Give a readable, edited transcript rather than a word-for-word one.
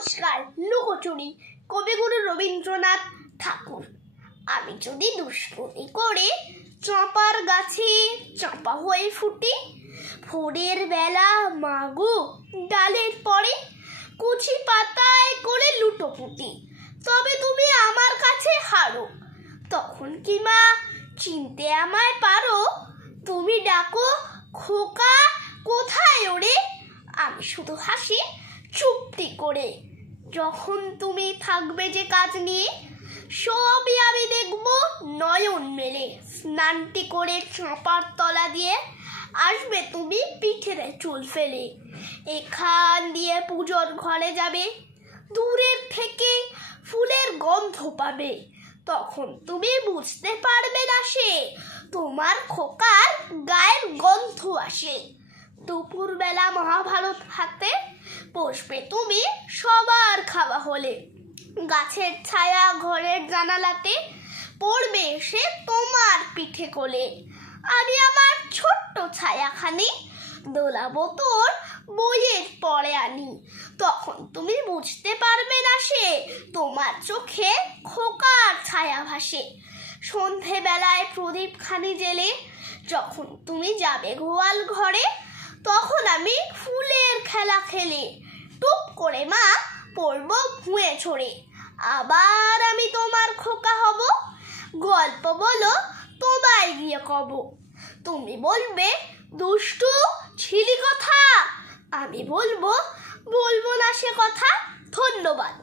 নমস্কার। লুকোচুরি, কবিগুরু রবীন্দ্রনাথ ঠাকুর। আমি যদি দুষ্কর্মি করে চাঁপার গাছে চাঁপা হয়ে ফুটি, ভোরের বেলা মাগো ডালের পরে কুচি পাতায় করে লুটোপুটি, তবে তুমি আমার কাছে হারো। তখন কি মা চিনতে আমায় পারো? তুমি ডাকো খোকা কোথায় ওরে, আমি শুধু হাসি চুপটি করে। যখন তুমি থাকবে যে কাজ নিয়ে, সবই আমি দেখব নয়ন মেলে। স্নানটি করে চাঁপার তলা দিয়ে আসবে তুমি পিঠের চুল ফেলে। এখান দিয়ে পুজোর ঘরে যাবে, দূরের থেকে ফুলের গন্ধ পাবে। তখন তুমি বুঝতে পারবে না সে তোমার খোকার গায়ের গন্ধ আসে। দুপুরবেলা মহাভারত হাতে বসবে তুমি সবার খাওয়া হলে, গাছের ছায়া ঘরের জানালাতে পড়বে সে তোমার পিঠে কোলে। আমি আমার ছোট্ট ছায়াখানি দোলাবো তোর বইয়ের পরে আনি। তখন তুমি বুঝতে পারবে না সে তোমার চোখে খোকার ছায়া ভাসে। সন্ধেবেলায় প্রদীপ খানি জেলে যখন তুমি যাবে গোয়াল ঘরে, তখন আমি ফুলের খেলা খেলে টুপ করে মা পড়ব ভুঁয়ে ছড়ে। আবার আমি তোমার খোকা হব, গল্প বলো তোমায় গিয়ে কব। তুমি বলবে দুষ্টু ছিলি কথা, আমি বলবো না সে কথা। ধন্যবাদ।